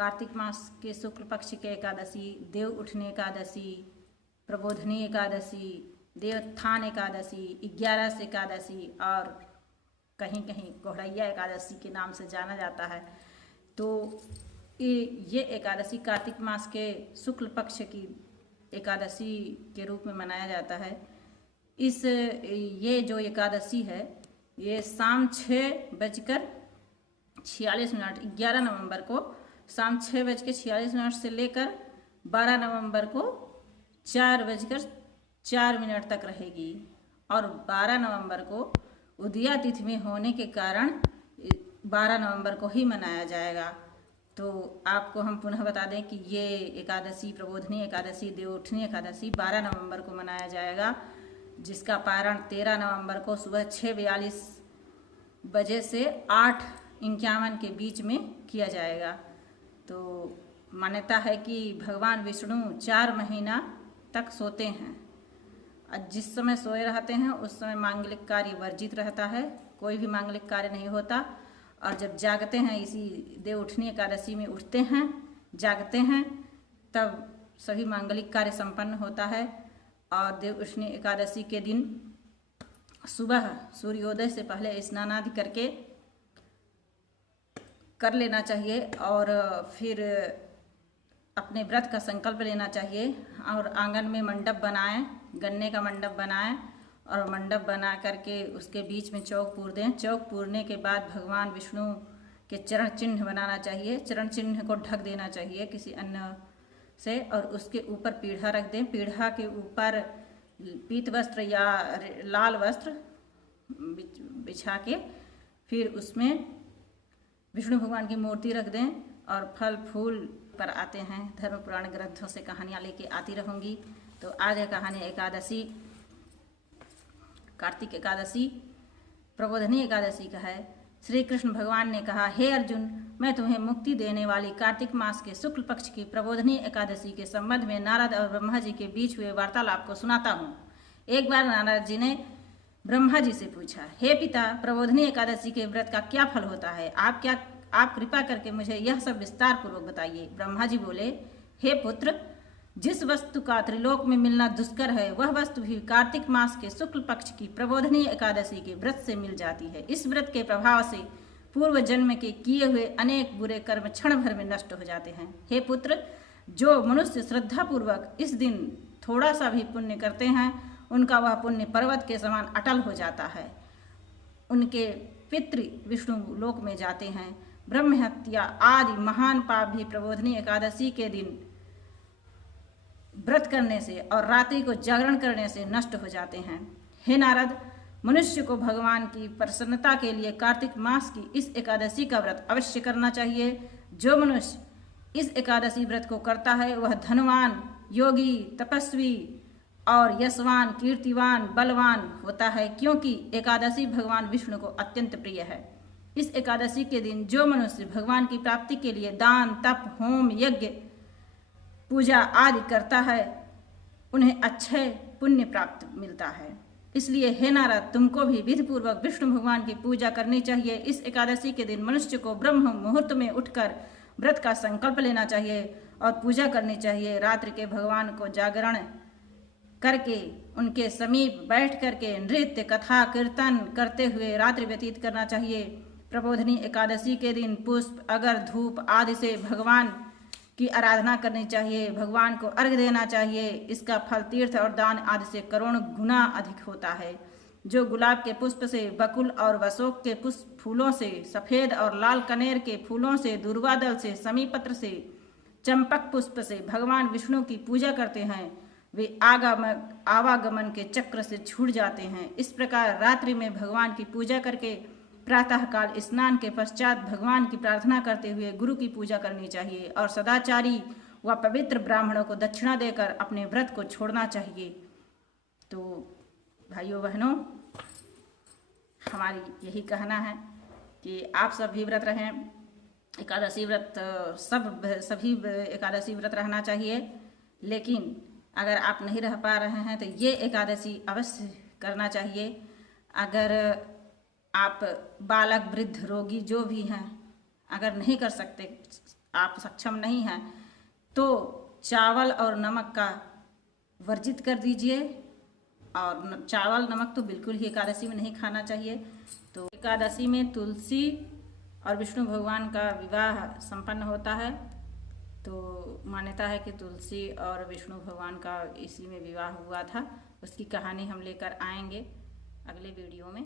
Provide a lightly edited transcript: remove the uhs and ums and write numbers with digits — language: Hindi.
कार्तिक मास के शुक्ल पक्ष के एकादशी, देव उठनी एकादशी, प्रबोधनी एकादशी, देवोत्थान एकादशी, 11 एकादशी और कहीं कहीं घोड़ैया एकादशी के नाम से जाना जाता है। तो ये एकादशी कार्तिक मास के शुक्ल पक्ष की एकादशी के रूप में मनाया जाता है। ये जो एकादशी है ये शाम 6:46 11 नवंबर को शाम 6:46 से लेकर 12 नवंबर को 4:04 तक रहेगी और 12 नवंबर को उदया तिथि में होने के कारण 12 नवंबर को ही मनाया जाएगा। तो आपको हम पुनः बता दें कि ये एकादशी, प्रबोधनी एकादशी, देवउठनी एकादशी 12 नवंबर को मनाया जाएगा, जिसका पारण 13 नवंबर को सुबह 6:42 बजे से 8:51 के बीच में किया जाएगा। तो मान्यता है कि भगवान विष्णु 4 महीना तक सोते हैं और जिस समय सोए रहते हैं उस समय मांगलिक कार्य वर्जित रहता है, कोई भी मांगलिक कार्य नहीं होता। और जब जागते हैं, इसी देवउठनी एकादशी में उठते हैं, जागते हैं, तब सभी मांगलिक कार्य संपन्न होता है। और देवउठनी एकादशी के दिन सुबह सूर्योदय से पहले स्नान आदि करके कर लेना चाहिए और फिर अपने व्रत का संकल्प लेना चाहिए और आंगन में मंडप बनाएं, गन्ने का मंडप बनाएं और मंडप बना करके उसके बीच में चौक पूर दें। चौक पूरने के बाद भगवान विष्णु के चरण चिन्ह बनाना चाहिए, चरण चिन्ह को ढक देना चाहिए किसी अन्य से और उसके ऊपर पीढ़ा रख दें। पीढ़ा के ऊपर पीत वस्त्र या लाल वस्त्र बिछा के फिर उसमें विष्णु भगवान की मूर्ति रख दें और फल फूल पर आते हैं। धर्म पुराण ग्रंथों से कहानियाँ लेके आती रहूँगी। तो आज है कहानी एकादशी, कार्तिक एकादशी, प्रबोधनी एकादशी का है। श्री कृष्ण भगवान ने कहा, हे अर्जुन, मैं तुम्हें मुक्ति देने वाली कार्तिक मास के शुक्ल पक्ष की प्रबोधनी एकादशी के संबंध में नारद और ब्रह्मा जी के बीच हुए वार्तालाप को सुनाता हूँ। एक बार नारद जी ने ब्रह्मा जी से पूछा, हे पिता, प्रबोधनी एकादशी के व्रत का क्या फल होता है? आप कृपा करके मुझे यह सब विस्तार पूर्वक बताइए। ब्रह्मा जी बोले, हे पुत्र, जिस वस्तु का त्रिलोक में मिलना दुष्कर है वह वस्तु भी कार्तिक मास के शुक्ल पक्ष की प्रबोधनी एकादशी के व्रत से मिल जाती है। इस व्रत के प्रभाव से पूर्व जन्म के किए हुए अनेक बुरे कर्म क्षण भर में नष्ट हो जाते हैं। हे पुत्र, जो मनुष्य श्रद्धा पूर्वक इस दिन थोड़ा सा भी पुण्य करते हैं उनका वह पुण्य पर्वत के समान अटल हो जाता है। उनके पितृ विष्णु लोक में जाते हैं। ब्रह्म हत्या आदि महान पाप भी प्रबोधनी एकादशी के दिन व्रत करने से और रात्रि को जागरण करने से नष्ट हो जाते हैं। हे नारद, मनुष्य को भगवान की प्रसन्नता के लिए कार्तिक मास की इस एकादशी का व्रत अवश्य करना चाहिए। जो मनुष्य इस एकादशी व्रत को करता है वह धनवान, योगी, तपस्वी और यशवान, कीर्तिवान, बलवान होता है, क्योंकि एकादशी भगवान विष्णु को अत्यंत प्रिय है। इस एकादशी के दिन जो मनुष्य भगवान की प्राप्ति के लिए दान, तप, होम, यज्ञ, पूजा आदि करता है उन्हें अच्छे पुण्य प्राप्त मिलता है। इसलिए हे नारद, तुमको भी विधि पूर्वक विष्णु भगवान की पूजा करनी चाहिए। इस एकादशी के दिन मनुष्य को ब्रह्म मुहूर्त में उठकर व्रत का संकल्प लेना चाहिए और पूजा करनी चाहिए। रात्रि के भगवान को जागरण करके उनके समीप बैठ करके नृत्य, कथा, कीर्तन करते हुए रात्रि व्यतीत करना चाहिए। प्रबोधनी एकादशी के दिन पुष्प, अगर, धूप आदि से भगवान की आराधना करनी चाहिए, भगवान को अर्घ्य देना चाहिए। इसका फल तीर्थ और दान आदि से करोड़ों गुना अधिक होता है। जो गुलाब के पुष्प से, बकुल और अशोक के पुष्प फूलों से, सफ़ेद और लाल कनेर के फूलों से, दुर्वा दल से, समीपत्र से, चंपक पुष्प से भगवान विष्णु की पूजा करते हैं, वे आवागमन के चक्र से छूट जाते हैं। इस प्रकार रात्रि में भगवान की पूजा करके प्रातःकाल स्नान के पश्चात भगवान की प्रार्थना करते हुए गुरु की पूजा करनी चाहिए और सदाचारी व पवित्र ब्राह्मणों को दक्षिणा देकर अपने व्रत को छोड़ना चाहिए। तो भाइयों बहनों, हमारी यही कहना है कि आप सब भी व्रत रहें। एकादशी व्रत सभी एकादशी व्रत रहना चाहिए, लेकिन अगर आप नहीं रह पा रहे हैं तो ये एकादशी अवश्य करना चाहिए। अगर आप बालक, वृद्ध, रोगी जो भी हैं अगर नहीं कर सकते आप सक्षम नहीं हैं तो चावल और नमक का वर्जित कर दीजिए। और चावल नमक तो बिल्कुल ही एकादशी में नहीं खाना चाहिए। तो एकादशी में तुलसी और विष्णु भगवान का विवाह संपन्न होता है। तो मान्यता है कि तुलसी और विष्णु भगवान का इसी में विवाह हुआ था। उसकी कहानी हम लेकर आएंगे अगले वीडियो में।